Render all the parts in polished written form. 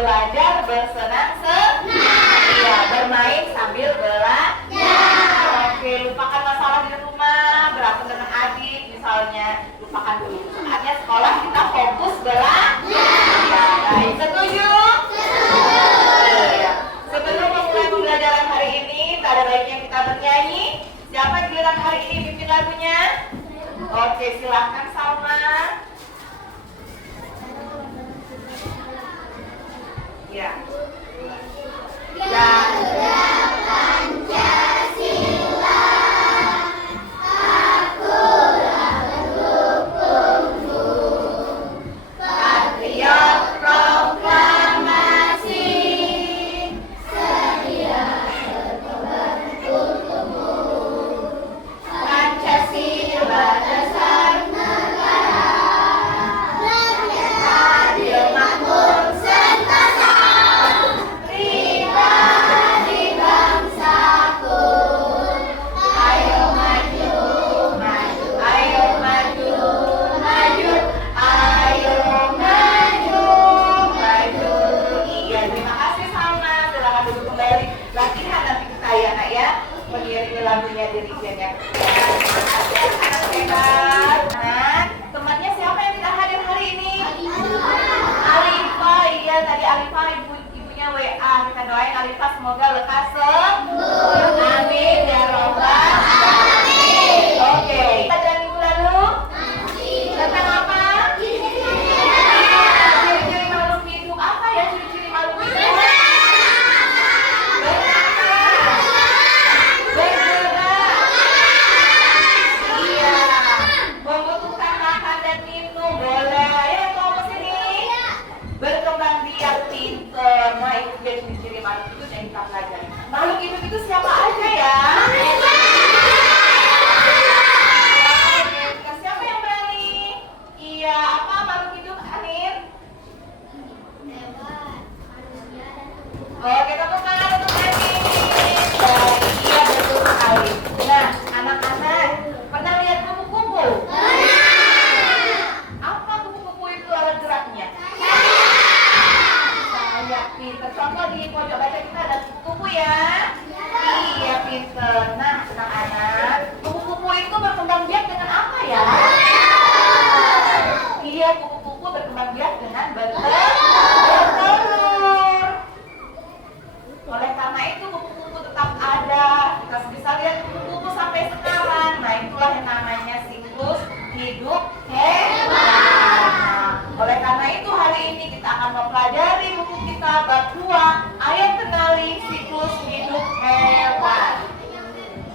belajar bersenang-senang. Iya, bermain sambil belajar. Oke, lupakan masalah di rumah, berantem dengan adik misalnya, lupakan dulu. Saatnya sekolah kita fokus belajar. Ya, baik, setuju? Iya. Sebelum memulai pembelajaran hari ini, tak ada baiknya kita bernyanyi. Siapa giliran hari ini pimpin lagunya? Oke, silahkan Salma. Ya. Ganda Pancasila, akulah pendukungmu. Patriot proklamasi, sedia berkorban untukmu. Pancasila dasar negara, rakyat adil makmur sentosa, pribadi bangsaku. Ayo maju, maju, ayo maju, maju, ayo maju, maju. Iya, terima kasih Salma. Silakan duduk kembali. Latihan nanti kita ya nak ya, mengiringi lagunya dirijennya. Terima kasih anak hebat. Nah, temannya siapa yang tidak hadir hari ini? Alifa. Iya, tadi Alifa ibunya WA. Kita doain Alifa semoga lekas sembuh. Amin ya robbal alamin. Oke, pelajaran minggu lalu tentang apa? Ciri-ciri makhluk hidup. Apa ya ciri-ciri makhluk hidup? Bergerak. Iya. Membutuhkan makan dan minum. Boleh. Ayo kamu kesini. Berkembang biak, pinter. Nah, itu dia ciri-ciri makhluk hidup yang kita pelajari. Makhluk hidup itu siapa aja ya? Siapa yang berani? Iya, apa makhluk hidup, Anir? Oke, tepuk tangan untuk Anir. Baik, iya betul sekali. Nah, anak-anak pernah lihat kupu-kupu? Apa kupu-kupu itu alat geraknya? Saya pinter. Contoh di pojok baca kita ada kupu-kupu ya. Iya pinter. Nah anak-anak, kupu-kupu itu berkembang biak dengan apa ya? Iya, kupu-kupu berkembang biak dengan bertelur. Oleh karena itu kupu-kupu tetap ada. Kita bisa lihat kupu-kupu sampai sekarang. Nah itulah yang namanya siklus hidup hewan. Oleh karena itu hari ini kita akan mempelajari buku kita bab 2, ayat kenali siklus hidup hewan.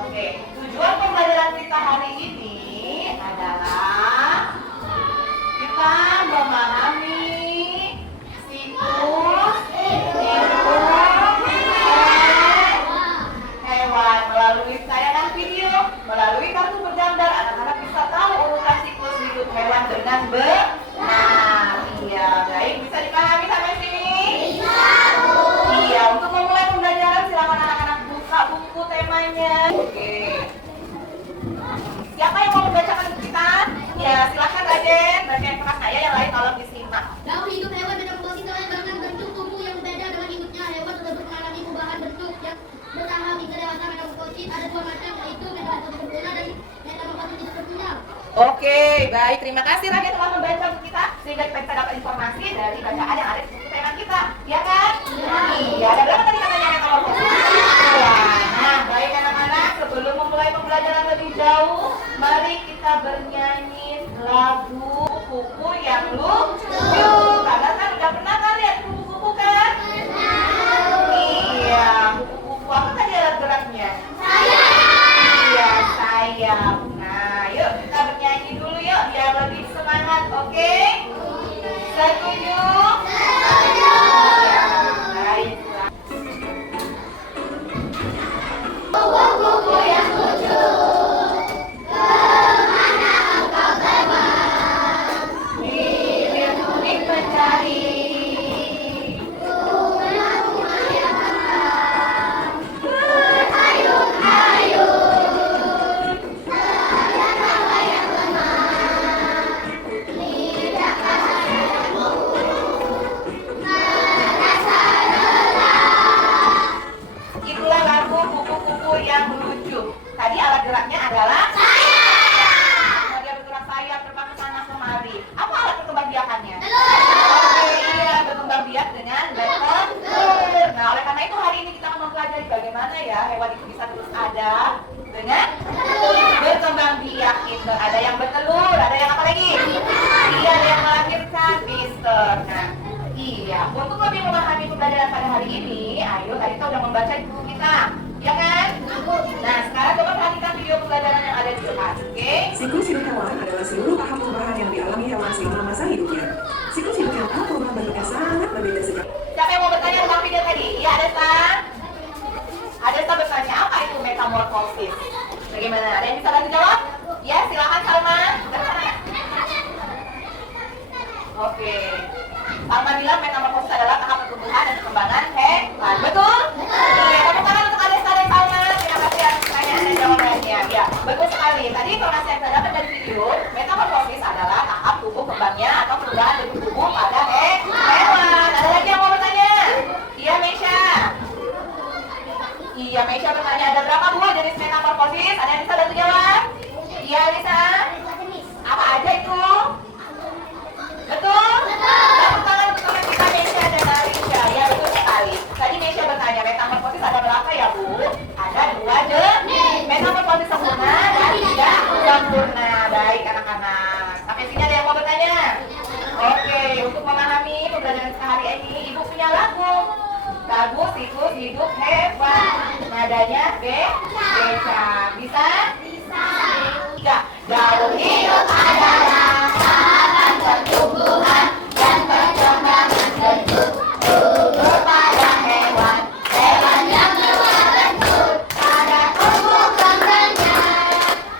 Oke, tujuan pembelajaran kita hari ini adalah kita memahami siklus hidup hewan melalui tayangan video, melalui kartu bergambar. Anak-anak bisa tahu urutan siklus hidup hewan dengan benar. Iya, baik. Bisa dipahami sampai sini? Iya, untuk memulai pembelajaran silakan anak-anak buka buku temanya. Oke. Siapa yang mau membacakan untuk kita? Ya, silakan Raden. Baca yang keras saya, yang lain tolong disimak. Dalam hidup hewan dan populasi dengan bentuk tubuh yang berbeda dengan hidupnya, hewan tersebut mengalami perubahan bentuk yang bertahap hingga dewasa. Metamorfosis ada dua macam, yaitu metamorfosis sempurna dan metamorfosis tidak sempurna. Oke, baik. Terima kasih Raden telah membaca buku kita sehingga kita bisa dapat informasi dari bacaan yang ada di buku tema kita, ya kan? Iya. Ada berapa tadi katanya metamorfosis? Iya. Nah, baik anak-anak. Sebelum memulai pembelajaran lebih jauh, mari kita bernyanyi lagu kupu yang lucu. Karena kan udah pernah kan lihat kupu-kupu kan? Iya. Kupu-kupu apa tadi alat geraknya? Iya, sayap. Nah, yuk kita bernyanyi dulu yuk biar lebih semangat, oke? Setuju? Setuju. Ya, baik. Kupu-kupu yang lucu, kemana engkau terbang? Bibir kuning ada yang bertelur, ada yang apa lagi? Iya, ada yang melahirkan, Mister. Nah, iya, untuk lebih memahami pembelajaran pada hari ini, ayo tadi kita udah membaca di buku kita, ya kan? Nah, sekarang coba perhatikan video pembelajaran yang ada di depan, oke? Siklus hidup hewan adalah seluruh tahap perubahan yang dialami hewan selama masa hidupnya. Siklus hidup hewan perubahan bentuknya sangat berbeda sekali. Siapa yang mau bertanya tentang video tadi? Iya, ada Stan? Ada Stan bertanya, apa itu metamorfosis? Bagaimana? Ada yang bisa bantu jawab? Ya, silakan Salma. Oke. Salma bilang metamorfosis adalah tahap pertumbuhan dan perkembangan hewan. Betul? Betul. Tepuk tangan untuk Alesta dan Salma. Terima kasih atas pertanyaan dan jawabannya. Ya, betul sekali. Tadi informasi yang saya dapat dari video, metamorfosis adalah tahap tumbuh kembangnya atau perubahan bentuk tubuh pada hewan. Ada lagi yang mau bertanya? Iya, Mesha. Iya, Mesha bertanya, ada berapa Bu jenis metamorfosis? Ada yang bisa bantu jawab? Iya, Lisa. Apa aja itu? Betul? Tepuk tangan untuk teman kita Mesha dan Alicia. Ya, betul sekali. Tadi Mesha bertanya, metamorfosis ada berapa ya Bu? Ada 2 jenis. Metamorfosis sempurna dan tidak sempurna. Baik anak-anak. Sampai sini ada yang mau bertanya? Oke, untuk memahami pembelajaran sehari ini, Ibu punya lagu siklus hidup hewan. Nadanya beca. Bisa? Bisa. Tidak. Daun hidup adalah tahapan pertumbuhan dan perkembangan bentuk tubuh pada hewan. Hewan yang berubah bentuk pada tumbuh kembangnya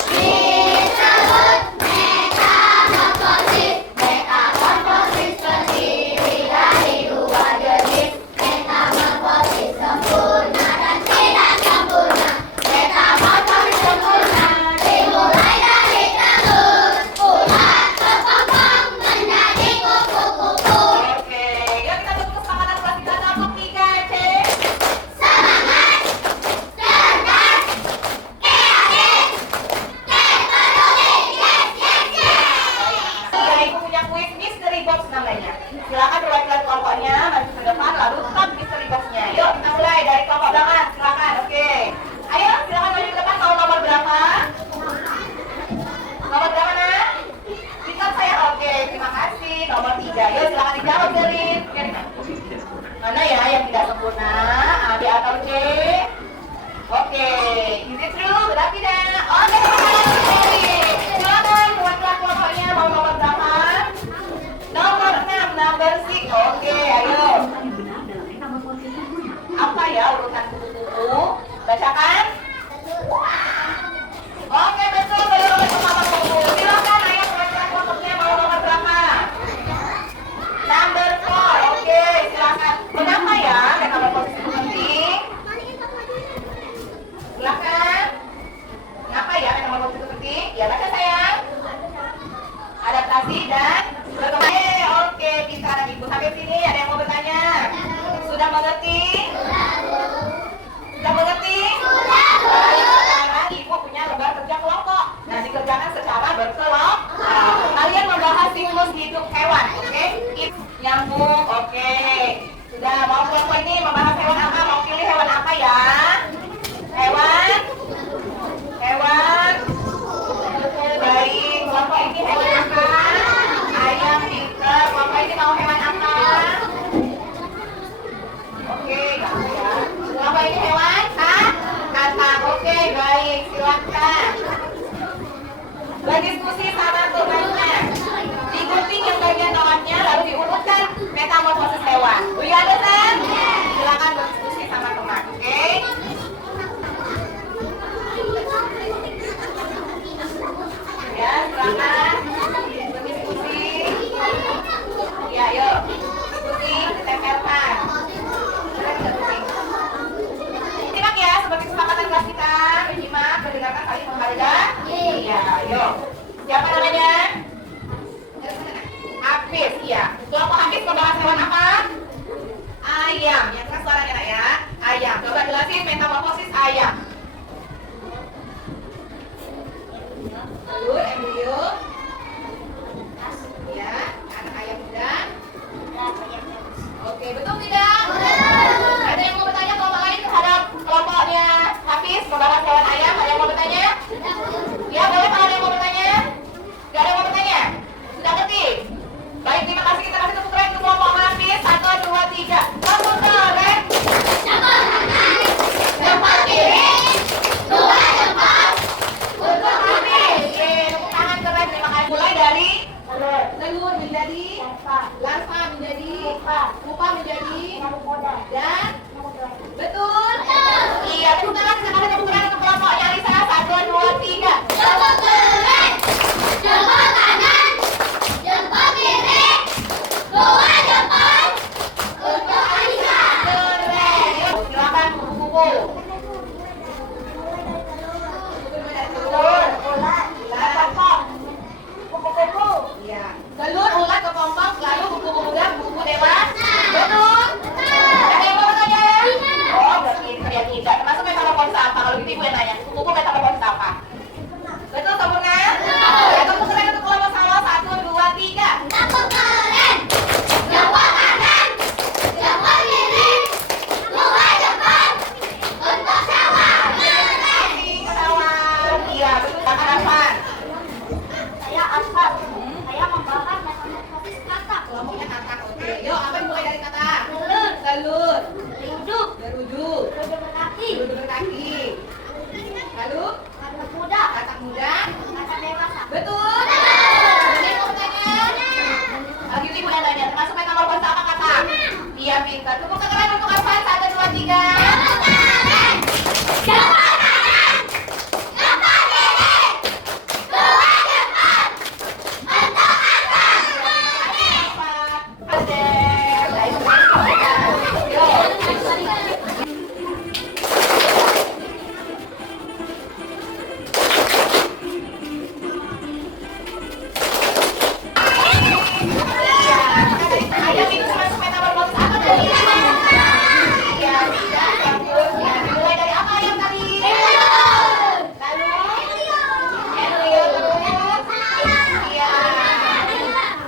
disebut metamorfosis. Metamorfosis terdiri dari 2 jenis. Metamorfosis sempurna dan tidak sempurna. Metamorfosis sempurna dimulai dari telur, ulat, berkembang menjadi kupu-kupu. Oke, yuk kita tutup kesempatan kelas 3 tahap 3C. Semangat, cerdas, kreatif, teknologi, yes. Ya, Ibu punya kuis mystery box namanya. Silakan perwakilan kelompoknya maju ke depan lalu tetap mystery boxnya. Yuk kita mulai dari kelompok belakang. Silakan, oke. Ayo silakan maju ke depan. Tahu nomor berapa? Nomor berapa nak? Tingkat saya, oke. Terima kasih. Nomor 3. Yuk silakan dijawab dari mana ya yang tidak sempurna? A, B atau C? Oke. Is it true? Benar tidak? Oke. Silakan perwakilan kelompoknya mau nomor berapa? Nomor 6, number 6. Oke, ayo. Apa ya urutan kupu-kupu? Bacakan. Oke, betul. Beliau bersama kupu. Silakan ayo perwakilan kelompoknya mau nomor berapa? Number 4. Oke, silakan. Kenapa ya metamorfosis itu penting? Silakan. Kenapa ya metamorfosis itu penting? Ya baca sayang. Adaptasi dan berkembang. Oke, pintar Ibu. Sampai sini ada yang mau bertanya? Sudah mengerti? Sudah mengerti? Sekarang Ibu punya lembar kerja kelompok. Nah, dikerjakan secara berkelompok. Kalian membahas siklus hidup hewan, oke? Nyambung, oke. Sudah, mau kelompok ini membahas hewan apa? Mau pilih hewan apa ya? Hewan? Baik, kelompok ini hewan apa? Ayam, pinter. Kelompok ini mau hewan apa? Oke, ya. Kelompok ini hewan? Kata. Oke, baik. Silakan. Berdiskusi sama temannya. Digunting yang bagian nomornya lalu diurutkan metamorfosis hewan. Bu ya, ada kan? Silakan berdiskusi sama teman, oke? Ya, silakan berdiskusi. Ya, yuk. Diskusi, ditempelkan. Simak ya, sebagai kesepakatan kelas kita, menyimak, mendengarkan, saling menghargai. Iya, yuk. Siapa namanya? Hafiz, iya. Kelompok Hafiz membahas hewan apa? Ayam. Yang keras suaranya nak ya. Ayam. Coba jelasin metamorfosis ayam. Lalu embrio. Ya, anak ayam muda. Oke, betul tidak? Ada yang mau bertanya kelompok lain terhadap kelompoknya Hafiz membahas hewan ayam? Ada yang mau bertanya? Ya, boleh kalau ada yang mau bertanya. telur menjadi larva menjadi pupa menjadi dan betul. Iya, tepuk tangan sekarang tepuk tangan untuk kelompoknya Lisa. 1, 2, 3. Jempol kiri, jempol kanan, jempol kiri, dua jempol untuk Alisa. Keren. Yuk, silakan kupu-kupu. Telur, ulat, kupu-kupu. Iya. Telur, ulat, kepompong, lalu kupu-kupu dan kupu dewa. Betul. Ada yang mau bertanya? Oh, berarti yang tidak. Termasuk metamorfosis apa? Kalau gitu ibu yang nanya. Kupu-kupu metamorfosis apa? Betul, sempurna? Ya, tepuk tangan untuk kelompok Salo. 1, 2, 3. Jempol keren, jempol kanan, jempol kiri, dua jempol untuk sawah. Keren. Kawan. Iya, betul. Makan apa? Saya Asfar. Saya membahas metamorfosis kata. Kelompoknya kakak. Oke. Yuk, apa yang mulai dari kata? Telur, Telur. hidup, Berujuk. berkaki, Duduk berkaki. Lalu anak muda, kakak muda. anak dewasa. Betul. Ada yang mau bertanya? Lagi ibu yang nanya. Termasuk metamorfosis apa kata? Iya, pintar. Tepuk tangan untuk Arfan. 1, 2, 3. Jempol kanan, jempol kiri, dua jempol untuk Asfar. Ayo itu termasuk metamorfosis apa tadi? Iya, tidak. Bagus. Ya, dimulai dari apa yang tadi? Lalu Embryo terus. Iya.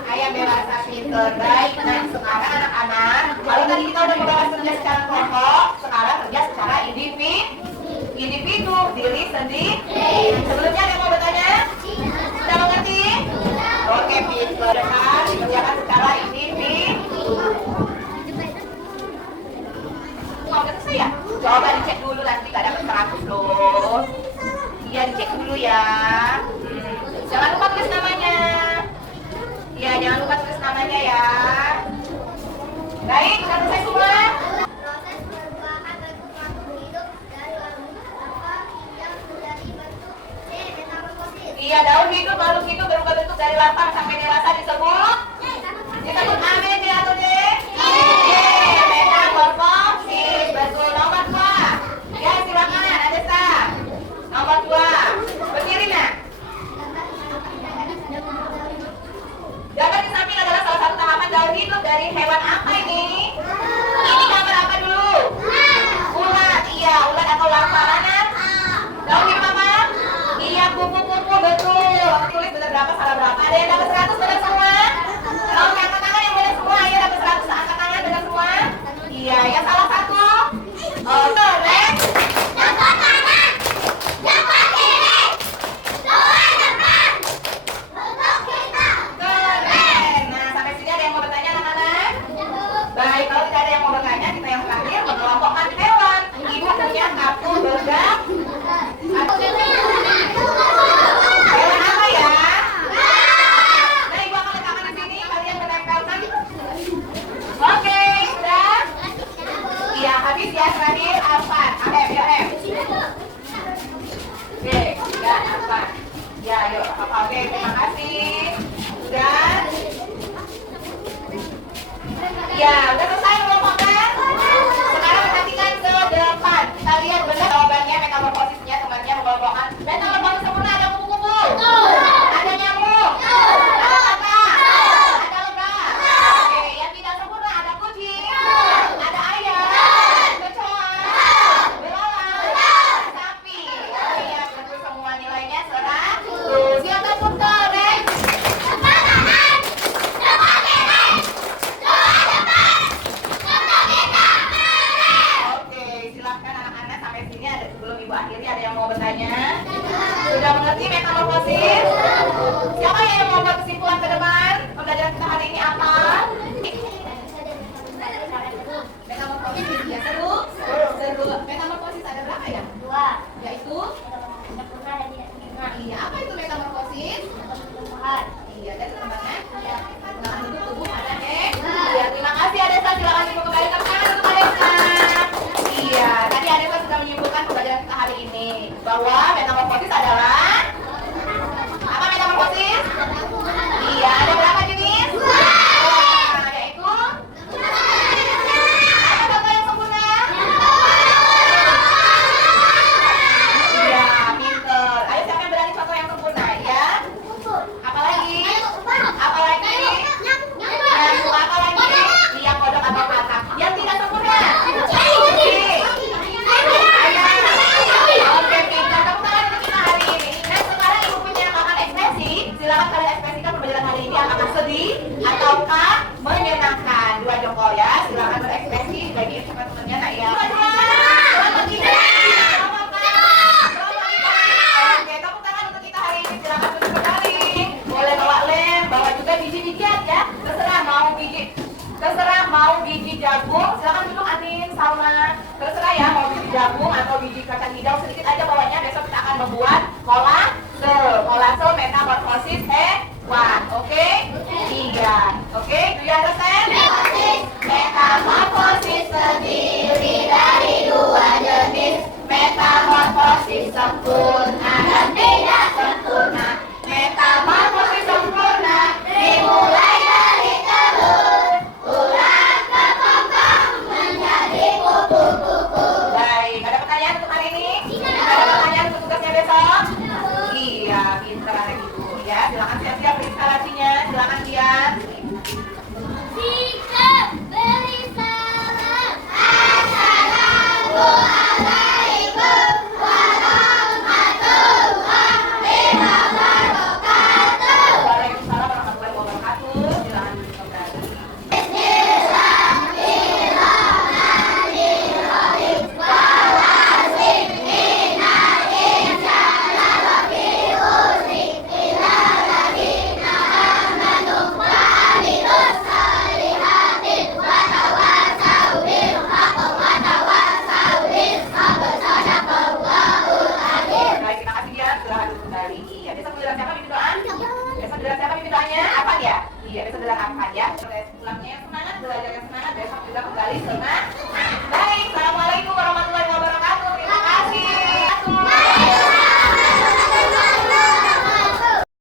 Ayam dewasa pintar. Baik. Nah, sekarang anak-anak, kalau tadi kita udah membahas kerja secara kelompok, sekarang kerja secara individu, diri sendiri. Sebelumnya ada yang mau bertanya? Sudah mengerti? Oke, pintar. Kan dikerjakan secara individu. Mau selesai ya? Coba dicek dulu nanti gak dapat 100 loh. Iya, dicek dulu ya. Jangan lupa tulis namanya. Iya, jangan lupa tulis namanya ya. Baik, sudah selesai semua? Proses perubahan bentuk makhluk hidup dari warna apa yang menjadi bentuk metamorfosis. Iya, daun hidup, makhluk hidup berubah bentuk dari lapang sampai dewasa disebut A, B, C atau D? Metamorfosis. Betul. Nomor 2. Ya, silakan. Ada sah. Nomor 2. Berdiri, nak. Gambar di samping adalah salah satu tahapan daun hidup dari hewan apa ini? Ini gambar apa dulu? Ulat. Iya, ulat atau larva mana? Daun hidup apa? Iya, kupu-kupu. Betul. Tulis benar berapa, salah berapa. Ada yang dapat 100 benar semua? Oke, angkat tangan yang benar semua. Ayo dapat 100. Angkat tangan benar semua. Iya, yang salah 1. Oh, keren. Jempol kanan, jempol kiri, dua jempol untuk kita. Keren. Nah, sampai sini ada yang mau bertanya, anak-anak? Baik, kalau tidak ada yang mau bertanya, kita yang terakhir mengelompokkan hewan. Ibu punya kartu bergam. Hewan apa ya? Nah, ibu akan letakkan di sini. Kalian menempelkan. Oke, sudah? Iya, habis ya. Terakhir, Alfan. Ahem, ya, Ahem. Oke, ya, Alfan. Ya, yuk. Oke, terima kasih. Sudah? Ya, udah selesai mengelompokkan? Sekarang perhatikan ke depan. Kita lihat benar jawabannya, metamorfosisnya, temannya mengelompokkan. Metamorfosis sempurna ada kupu-kupu. Ada nyamuk. Ada apa? Ada lebah. Oke, yang tidak sempurna ada kucing. Ada ayam. Kecoa. Belalang. Sapi. Iya, betul semua nilainya 100. Silakan putar, Rex. Jempol kanan, jempol kiri, dua jempol sempurna dan tidak sempurna. Metamorfosis sempurna dimulai dari telur, urat berkembang menjadi kupu-kupu. Baik, ada pertanyaan untuk hari ini? Ada pertanyaan untuk tugasnya besok? Iya, pintar anak ibu ya. Silakan siap-siap instalasinya. Silakan Dian. Sikap beri salam. Assalamualaikum warahmatullahi wabarakatuh. Waalaikumsalam warahmatullahi wabarakatuh. Silakan duduk kembali. Baik, terima kasih Dian. Silakan duduk kembali. Iya, besok giliran siapa mimpin doa? Besok giliran siapa mimpin doanya? Apa ya? Iya, besok giliran apa ya? Pulangnya